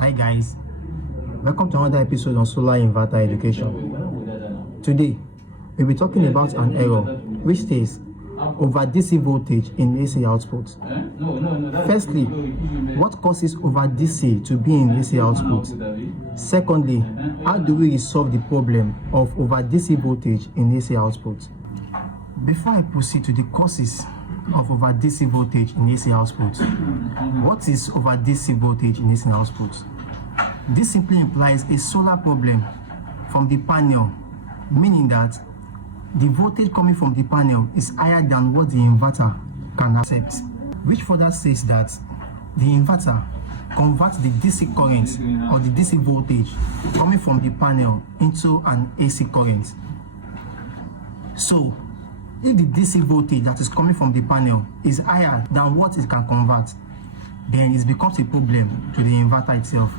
Hi guys, welcome to another episode on solar inverter education. Today we'll be talking about an error which says over DC voltage in AC output. Firstly, what causes over DC to be in AC output? Secondly, how do we resolve the problem of over DC voltage in AC output? Before I proceed to the causes of over DC voltage in AC output, what is over DC voltage in AC output? This simply implies a solar problem from the panel, meaning that the voltage coming from the panel is higher than what the inverter can accept, which further says that the inverter converts the DC current or the DC voltage coming from the panel into an AC current. So, if the DC voltage that is coming from the panel is higher than what it can convert, then it becomes a problem to the inverter itself,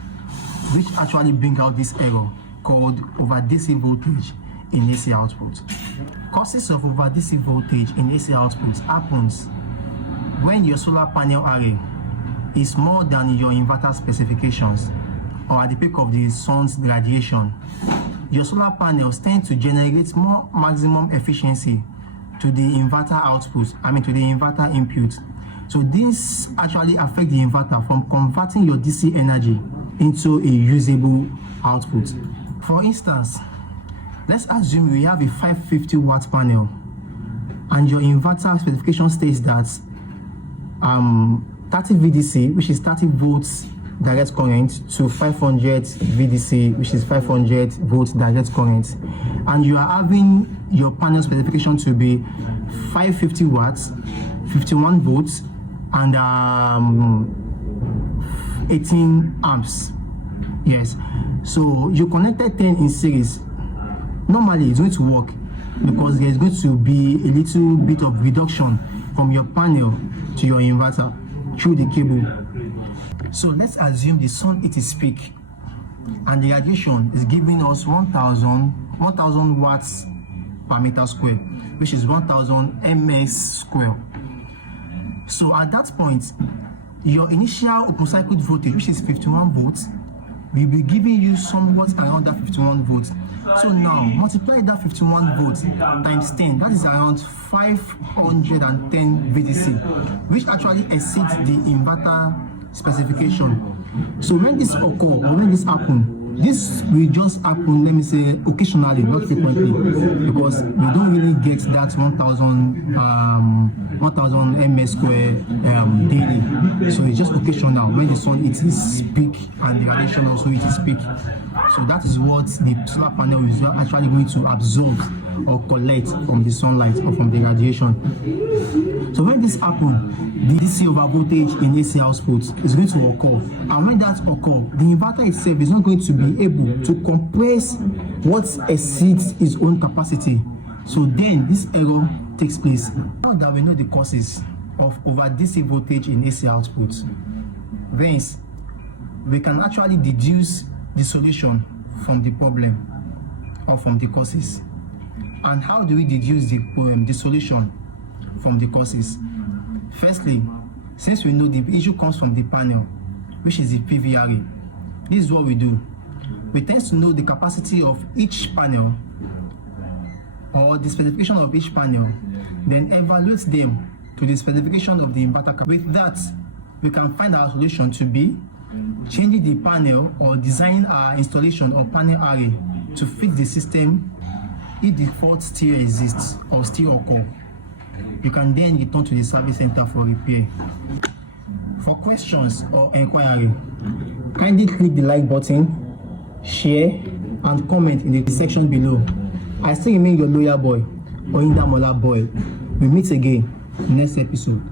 which actually brings out this error called over DC voltage in AC output. Causes of over DC voltage in AC output happens when your solar panel array is more than your inverter specifications, or at the peak of the sun's radiation. Your solar panels tend to generate more maximum efficiency to the inverter output, to the inverter input. So this actually affects the inverter from converting your DC energy into a usable output. For instance, let's assume we have a 550 watt panel and your inverter specification states that 30 VDC, which is 30 volts direct current, to 500 VDC, which is 500 volts direct current, and you are having your panel specification to be 550 watts, 51 volts, and 18 amps. Yes, so you connected 10 in series. Normally it's going to work because there's going to be a little bit of reduction from your panel to your inverter through the cable. So let's assume the sun it is peak and the radiation is giving us 1000 watts per meter square, which is 1000 ms square. So at that point, your initial open circuit voltage, which is 51 volts, will be giving you somewhat around that 51 volts. So now multiply that 51 volts times 10, that is around 510 VDC, which actually exceeds the inverter specification. So when this occurs, or when this happens, this will just happen, let me say, occasionally, not frequently, because we don't really get that 1000 ms square daily. So it's just occasional when the sun it is peak and the radiation also it is peak. So that is what the solar panel is actually going to absorb or collect from the sunlight or from the radiation. So when this happens, the DC over voltage in AC output is going to occur, and when that occurs, the inverter itself is not going to be able to compress what exceeds its own capacity. So then this error takes place. Now that we know the causes of over DC voltage in AC output, then we can actually deduce the solution from the problem or from the causes. And how do we deduce the solution from the causes? Firstly, since we know the issue comes from the panel, which is the PV array, this is what we do. We tend to know the capacity of each panel or the specification of each panel, then evaluate them to the specification of the inverter. With that, we can find our solution to be changing the panel or designing our installation or panel array to fit the system if the fault still exists or still occur. You can then return to the service center for repair. For questions or inquiry, kindly click the like button, share, and comment in the section below. I still remain your loyal boy, Oyindamola boy. We meet again next episode.